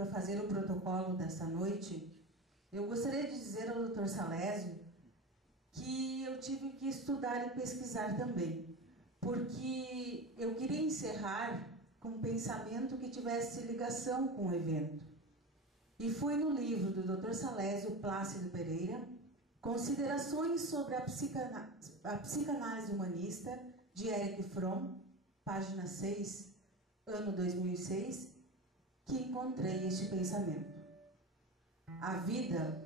para fazer o protocolo dessa noite, eu gostaria de dizer ao Dr. Salésio que eu tive que estudar e pesquisar também, porque eu queria encerrar com um pensamento que tivesse ligação com o evento. E foi no livro do Dr. Salésio Plácido Pereira, Considerações sobre a Psicanálise Humanista, de Erich Fromm, página 6, ano 2006, que encontrei este pensamento. A vida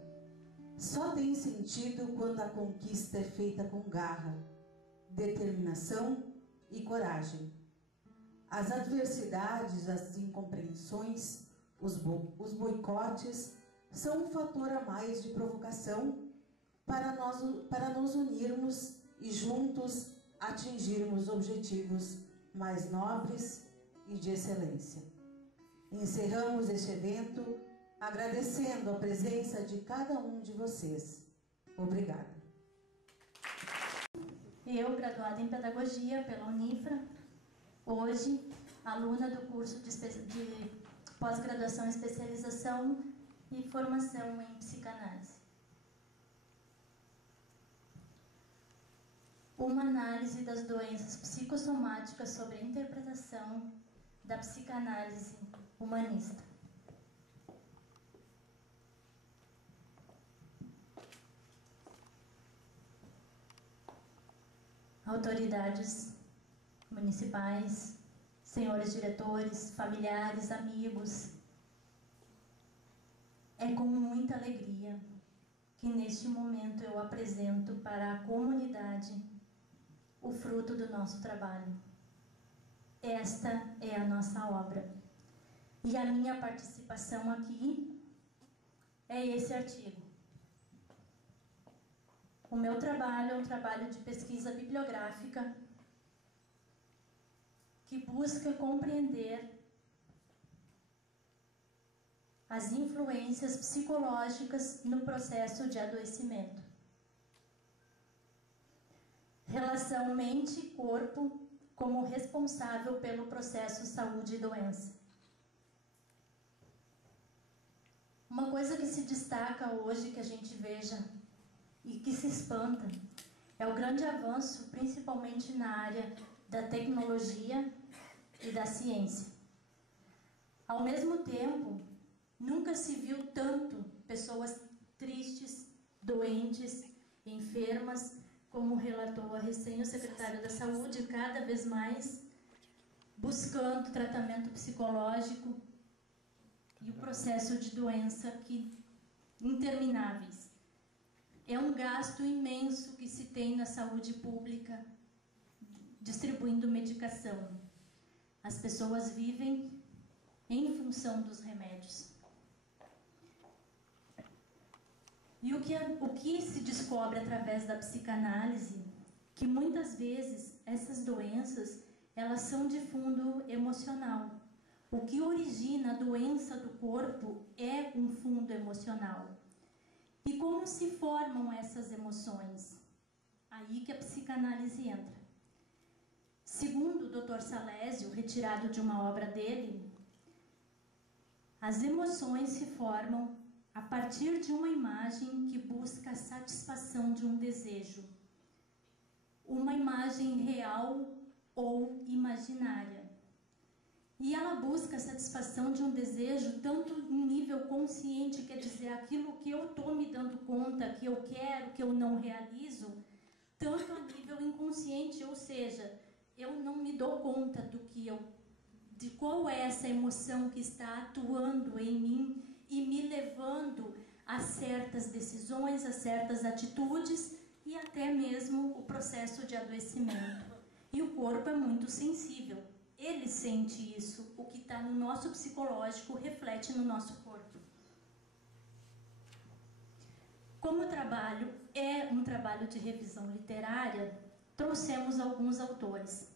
só tem sentido quando a conquista é feita com garra, determinação e coragem. As adversidades, as incompreensões, os boicotes são um fator a mais de provocação para nos unirmos e juntos atingirmos objetivos mais nobres e de excelência. Encerramos este evento agradecendo a presença de cada um de vocês. Obrigada. Eu, graduada em Pedagogia pela Unifra, hoje aluna do curso de pós-graduação, especialização e formação em psicanálise. Uma análise das doenças psicossomáticas sobre a interpretação da psicanálise humanista. Autoridades municipais, senhores diretores, familiares, amigos, é com muita alegria que neste momento eu apresento para a comunidade o fruto do nosso trabalho. Esta é a nossa obra. E a minha participação aqui é esse artigo. O meu trabalho é um trabalho de pesquisa bibliográfica que busca compreender as influências psicológicas no processo de adoecimento. Relação mente-corpo como responsável pelo processo saúde e doença. Uma coisa que se destaca hoje, que a gente veja e que se espanta, é o grande avanço, principalmente na área da tecnologia e da ciência. Ao mesmo tempo, nunca se viu tanto pessoas tristes, doentes, enfermas, como relatou a recém o secretário da Saúde, cada vez mais buscando tratamento psicológico e o processo de doença intermináveis. É um gasto imenso que se tem na saúde pública distribuindo medicação. As pessoas vivem em função dos remédios. E o que se descobre através da psicanálise, que muitas vezes essas doenças, elas são de fundo emocional. O que origina a doença do corpo é um fundo emocional. E como se formam essas emoções? Aí que a psicanálise entra. Segundo o Dr. Salésio, retirado de uma obra dele, as emoções se formam a partir de uma imagem que busca a satisfação de um desejo. Uma imagem real ou imaginária. E ela busca a satisfação de um desejo tanto em nível consciente, quer dizer, aquilo que eu estou me dando conta, que eu quero, que eu não realizo, tanto a nível inconsciente, ou seja, eu não me dou conta de qual é essa emoção que está atuando em mim e me levando a certas decisões, a certas atitudes e até mesmo o processo de adoecimento. E o corpo é muito sensível. Ele sente isso. O que está no nosso psicológico reflete no nosso corpo. Como o trabalho é um trabalho de revisão literária, trouxemos alguns autores.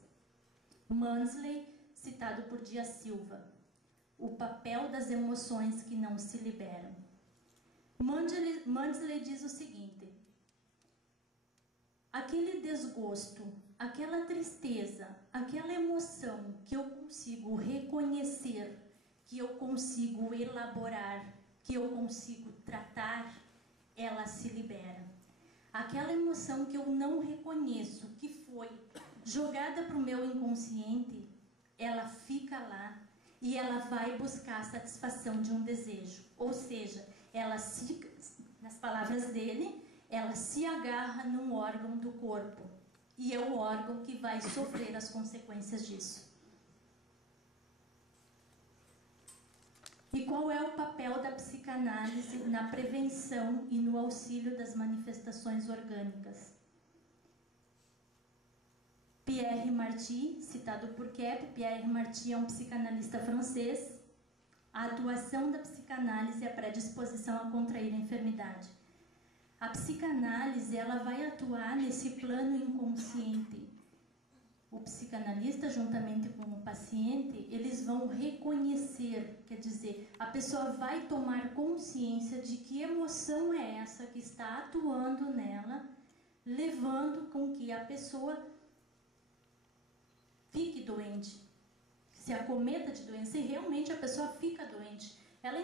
Mansley, citado por Dias Silva. O papel das emoções que não se liberam. Mansley diz o seguinte: aquele desgosto, aquela tristeza, aquela emoção que eu consigo reconhecer que eu consigo elaborar, que eu consigo tratar, ela se libera. Aquela emoção que eu não reconheço, que foi jogada para o meu inconsciente, ela fica lá e ela vai buscar a satisfação de um desejo. Ou seja, ela se, nas palavras dele, ela se agarra num órgão do corpo. E é o órgão que vai sofrer as consequências disso. E qual é o papel da psicanálise na prevenção e no auxílio das manifestações orgânicas? Pierre Marty, citado por Kepp, Pierre Marty é um psicanalista francês. A atuação da psicanálise é a predisposição a contrair a enfermidade. A psicanálise, ela vai atuar nesse plano inconsciente. O psicanalista, juntamente com o paciente, eles vão reconhecer, quer dizer, a pessoa vai tomar consciência de que emoção é essa que está atuando nela, levando com que a pessoa fique doente, se acometa de doença, e realmente a pessoa fica doente. Ela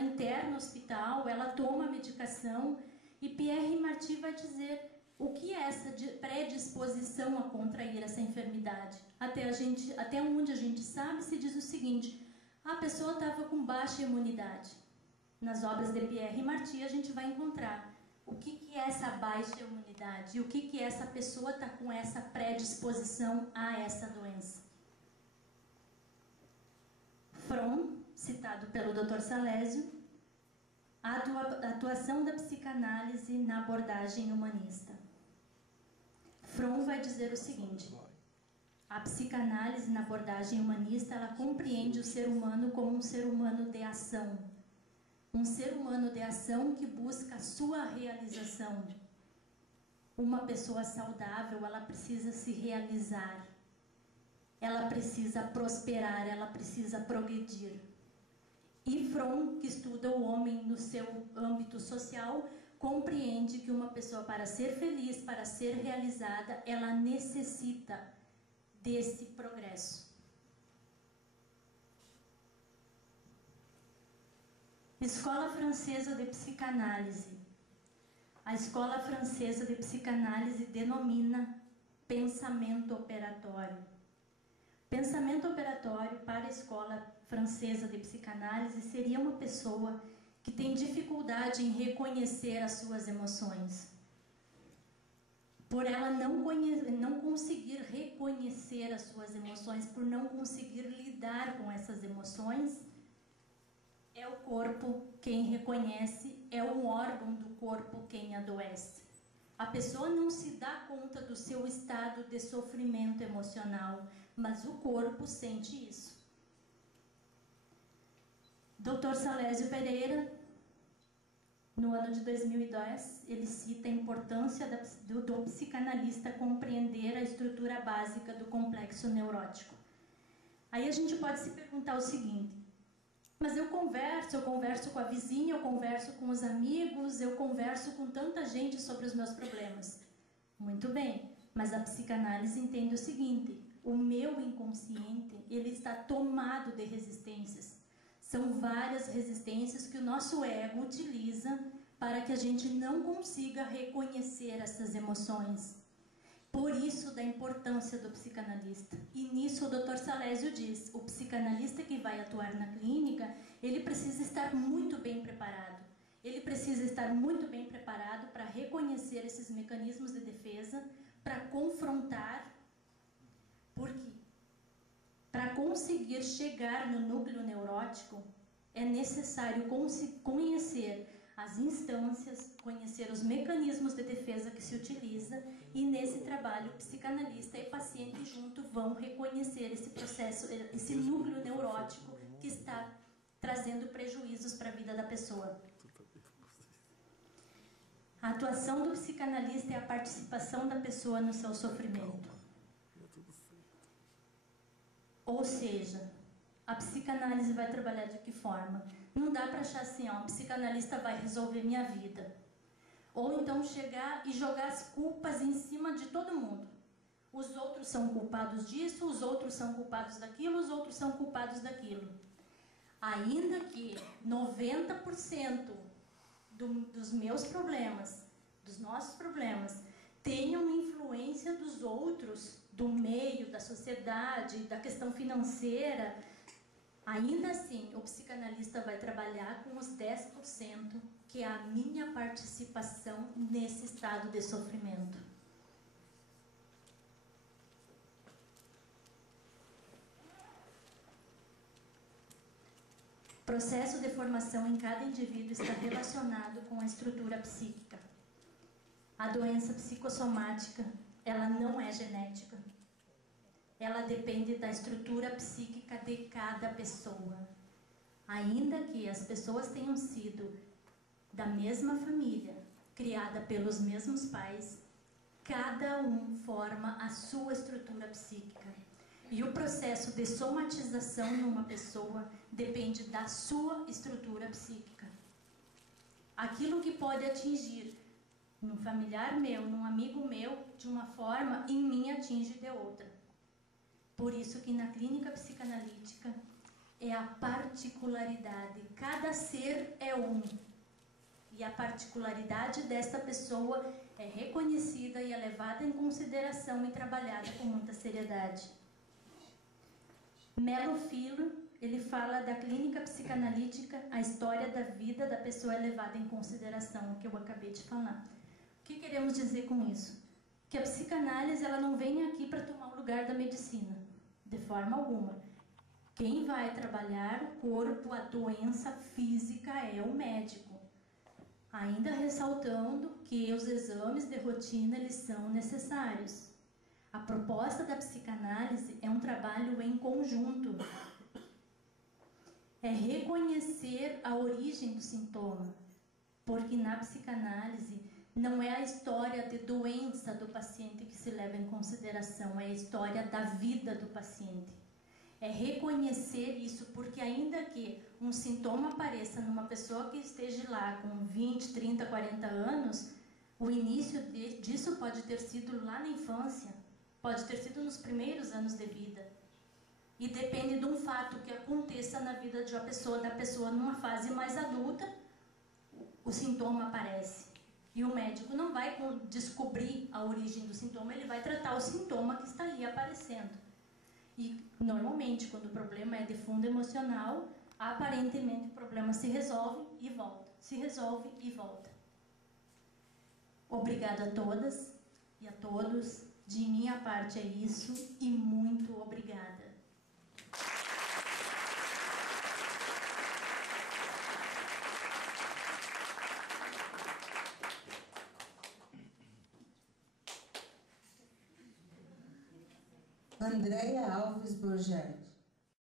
interna no hospital, ela toma medicação, e Pierre Marty vai dizer o que é essa predisposição a contrair essa enfermidade. Até onde a gente sabe, se diz o seguinte: a pessoa estava com baixa imunidade. Nas obras de Pierre Marty a gente vai encontrar o que é essa baixa imunidade e o que essa pessoa está com essa predisposição a essa doença. Fromm, citado pelo Dr. Salésio, a atuação da psicanálise na abordagem humanista. Fromm vai dizer o seguinte: a psicanálise na abordagem humanista, ela compreende o ser humano como um ser humano de ação. Um ser humano de ação que busca a sua realização. Uma pessoa saudável, ela precisa se realizar. Ela precisa prosperar, ela precisa progredir. E Fromm, que estuda o homem no seu âmbito social, compreende que uma pessoa, para ser feliz, para ser realizada, ela necessita desse progresso. Escola Francesa de Psicanálise. A Escola Francesa de Psicanálise denomina pensamento operatório. Pensamento operatório para a Escola Francesa de Psicanálise seria uma pessoa que tem dificuldade em reconhecer as suas emoções. Por ela não conseguir reconhecer as suas emoções, por não conseguir lidar com essas emoções, é o corpo quem reconhece, é um órgão do corpo quem adoece. A pessoa não se dá conta do seu estado de sofrimento emocional, mas o corpo sente isso. Dr. Salésio Pereira, no ano de 2010, ele cita a importância do psicanalista compreender a estrutura básica do complexo neurótico. Aí a gente pode se perguntar o seguinte: mas eu converso com a vizinha, eu converso com os amigos, eu converso com tanta gente sobre os meus problemas. Muito bem, mas a psicanálise entende o seguinte: o meu inconsciente, ele está tomado de resistências. São várias resistências que o nosso ego utiliza para que a gente não consiga reconhecer essas emoções. Por isso, da importância do psicanalista. E nisso o Dr. Salésio diz: o psicanalista que vai atuar na clínica, ele precisa estar muito bem preparado. Ele precisa estar muito bem preparado para reconhecer esses mecanismos de defesa, para confrontar, porque para conseguir chegar no núcleo neurótico, é necessário conhecer as instâncias, conhecer os mecanismos de defesa que se utiliza, e nesse trabalho, psicanalista e paciente junto vão reconhecer esse processo, esse núcleo neurótico que está trazendo prejuízos para a vida da pessoa. A atuação do psicanalista é a participação da pessoa no seu sofrimento. Ou seja, a psicanálise vai trabalhar de que forma? Não dá para achar assim, ó, um psicanalista vai resolver minha vida. Ou então chegar e jogar as culpas em cima de todo mundo. Os outros são culpados disso, os outros são culpados daquilo, os outros são culpados daquilo. Ainda que 90% dos meus problemas, dos nossos problemas, tenham influência dos outros, do meio, da sociedade, da questão financeira, ainda assim o psicanalista vai trabalhar com os 10%, que é a minha participação nesse estado de sofrimento. O processo de formação em cada indivíduo está relacionado com a estrutura psíquica. A doença psicossomática, ela não é genética. Ela depende da estrutura psíquica de cada pessoa. Ainda que as pessoas tenham sido da mesma família, criada pelos mesmos pais, cada um forma a sua estrutura psíquica. E o processo de somatização numa pessoa depende da sua estrutura psíquica. Aquilo que pode atingir num familiar meu, num amigo meu, de uma forma, em mim atinge de outra. Por isso que na clínica psicanalítica é a particularidade. Cada ser é um. E a particularidade desta pessoa é reconhecida e é levada em consideração e trabalhada com muita seriedade. Melo Filho, ele fala da clínica psicanalítica, a história da vida da pessoa é levada em consideração, o que eu acabei de falar. O que queremos dizer com isso? Que a psicanálise ela não vem aqui para tomar o lugar da medicina, de forma alguma. Quem vai trabalhar o corpo, a doença física é o médico. Ainda ressaltando que os exames de rotina eles são necessários. A proposta da psicanálise é um trabalho em conjunto. É reconhecer a origem do sintoma, porque na psicanálise não é a história de doença do paciente que se leva em consideração, é a história da vida do paciente. É reconhecer isso, porque ainda que um sintoma apareça numa pessoa que esteja lá com 20, 30, 40 anos, o início disso pode ter sido lá na infância, pode ter sido nos primeiros anos de vida. E depende de um fato que aconteça na vida de uma pessoa, da pessoa numa fase mais adulta, o sintoma aparece. E o médico não vai descobrir a origem do sintoma, ele vai tratar o sintoma que está ali aparecendo. E, normalmente, quando o problema é de fundo emocional, aparentemente o problema se resolve e volta. Se resolve e volta. Obrigada a todas e a todos. De minha parte é isso e muito obrigada. Andréia Alves Borghetti.